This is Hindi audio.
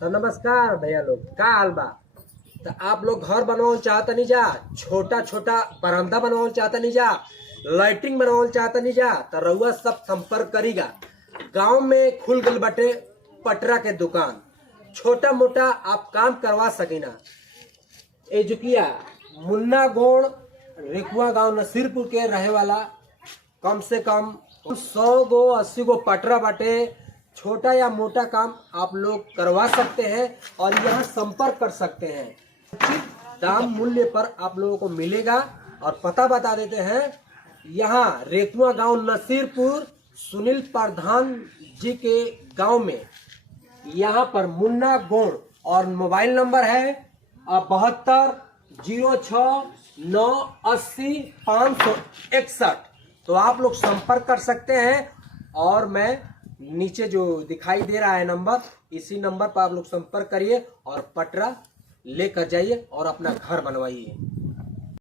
तो नमस्कार भैया लोग, का हाल बा। तो आप लोग घर बनवाओ चाहता नहीं जा, छोटा छोटा बरामदा बनवाओ चाहता नहीं जा, लाइटिंग बनवाओ चाहता नहीं जा, तो रउआ सब संपर्क करीगा। गांव में खुल गल बटे पटरा के दुकान, छोटा मोटा आप काम करवा सकीना। ए जुकिया मुन्ना गोड़ रेकुआ गांव नसीरपुर के रहे वाला, कम से कम 100 गो 80 गो पटरा बाटे। छोटा या मोटा काम आप लोग करवा सकते हैं और यहाँ संपर्क कर सकते हैं। उचित दाम मूल्य पर आप लोगों को मिलेगा। और पता बता देते हैं, यहाँ रेकुआ गांव नसीरपुर सुनील प्रधान जी के गांव में, यहाँ पर मुन्ना गोड़ और मोबाइल नंबर है 7206980561। तो आप लोग संपर्क कर सकते हैं। और मैं नीचे जो दिखाई दे रहा है नंबर, इसी नंबर पर आप लोग संपर्क करिए और पटरा लेकर जाइए और अपना घर बनवाइए।